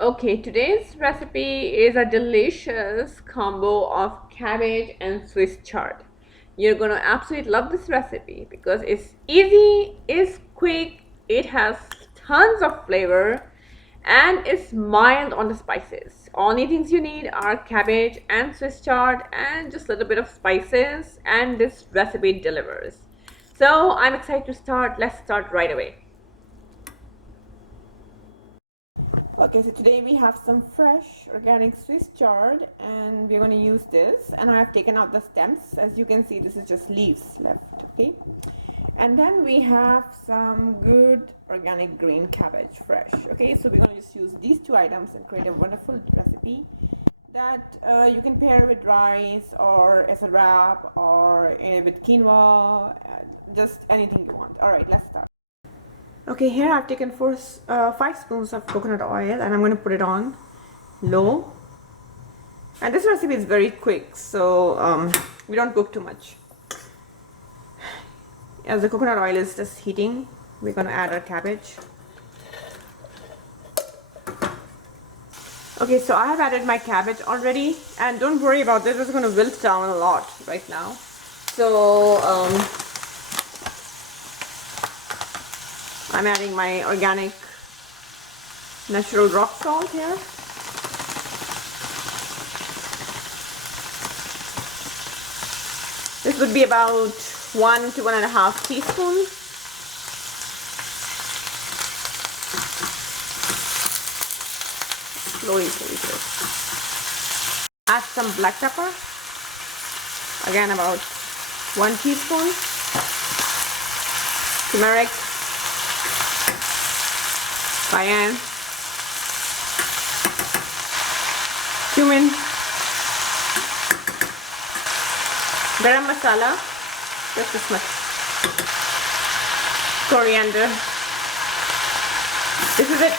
Okay, today's recipe is a delicious combo of cabbage and Swiss chard. You're gonna absolutely love this recipe because it's easy, it's quick, it has tons of flavor, and it's mild on the spices. Only things you need are cabbage and Swiss chard and just a little bit of spices, and this recipe delivers. So I'm excited to start. Let's start right away. Okay, so today we have some fresh organic Swiss chard and we're going to use this, and I have taken out the stems. As you can see, this is just leaves left. Okay, and then we have some good organic green cabbage, fresh. Okay, so we're going to just use these two items and create a wonderful recipe that you can pair with rice or as a wrap or with quinoa, just anything you want. All right, let's start. Okay, here I've taken 5 spoons of coconut oil and I'm going to put it on low. And this recipe is very quick, so we don't cook too much. As the coconut oil is just heating, we're going to add our cabbage. Okay, so I have added my cabbage already, and don't worry about this, it's going to wilt down a lot right now. So I'm adding my organic natural rock salt here. This would be about 1 to 1.5 teaspoons. Slowly. Add some black pepper. Again, about 1 teaspoon. Turmeric. Cayenne, cumin, garam masala, just this much, coriander. This is it,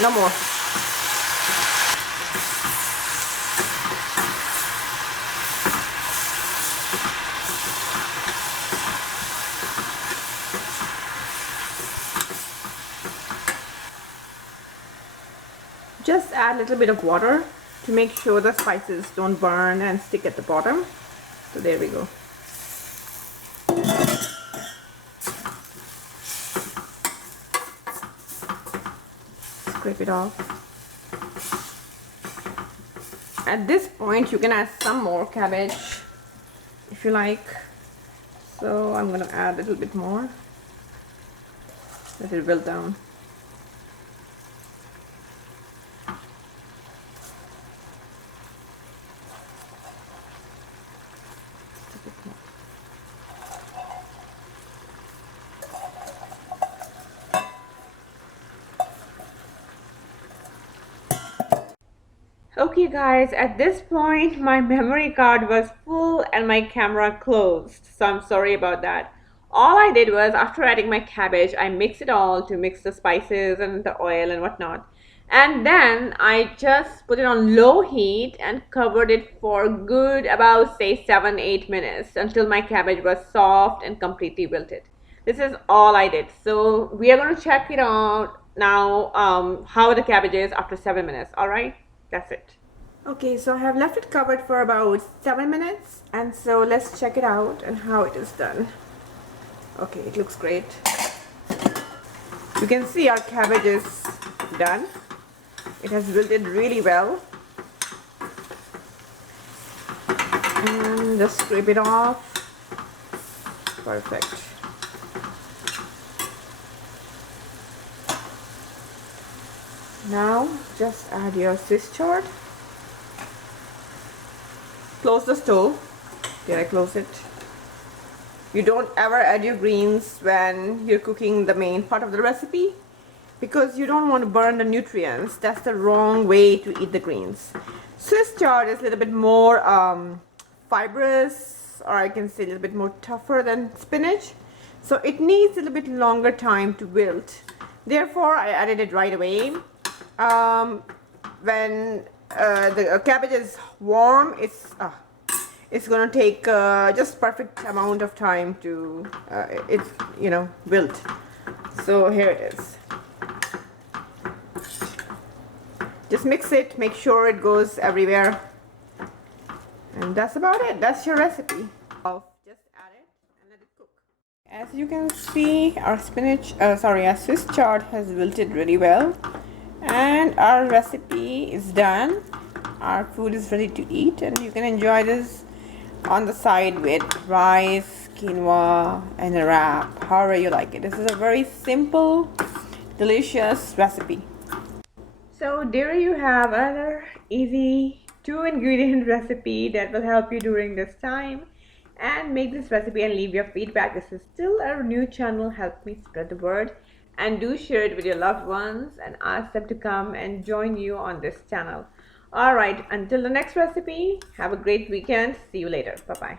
no more. Just add a little bit of water to make sure the spices don't burn and stick at the bottom. So there we go. Scrape it off. At this point you can add some more cabbage if you like. So I'm going to add a little bit more. Let it wilt down. Okay guys, at this point my memory card was full and my camera closed, so I'm sorry about that. All I did was, after adding my cabbage, I mixed it all to mix the spices and the oil and whatnot, and then I just put it on low heat and covered it for good about say 7-8 minutes until my cabbage was soft and completely wilted. This is all I did. So we are going to check it out now, how the cabbage is after 7 minutes. All right, that's it. Okay, so I have left it covered for about 7 minutes, and so let's check it out and how it is done. Okay, it looks great. You can see our cabbage is done. It has wilted really well. Just scrape it off. Perfect. Now just add your Swiss chard. Close the stove. Did I close it? You don't ever add your greens when you're cooking the main part of the recipe because you don't want to burn the nutrients. That's the wrong way to eat the greens. Swiss chard is a little bit more fibrous, or I can say a little bit more tougher than spinach. So it needs a little bit longer time to wilt. Therefore, I added it right away. When the cabbage is warm, it's gonna take just perfect amount of time to wilt. So here it is. Just mix it, make sure it goes everywhere. And that's about it. That's your recipe. Just add it and let it cook. As you can see, our our Swiss chard has wilted really well. And our recipe is done. Our food is ready to eat, and you can enjoy this on the side with rice, quinoa, and a wrap, however you like it. This is a very simple, delicious recipe. So there you have another easy 2-ingredient recipe that will help you during this time. And make this recipe and leave your feedback. This is still a new channel. Help me spread the word, and do share it with your loved ones and ask them to come and join you on this channel. Alright, until the next recipe, have a great weekend. See you later. Bye bye.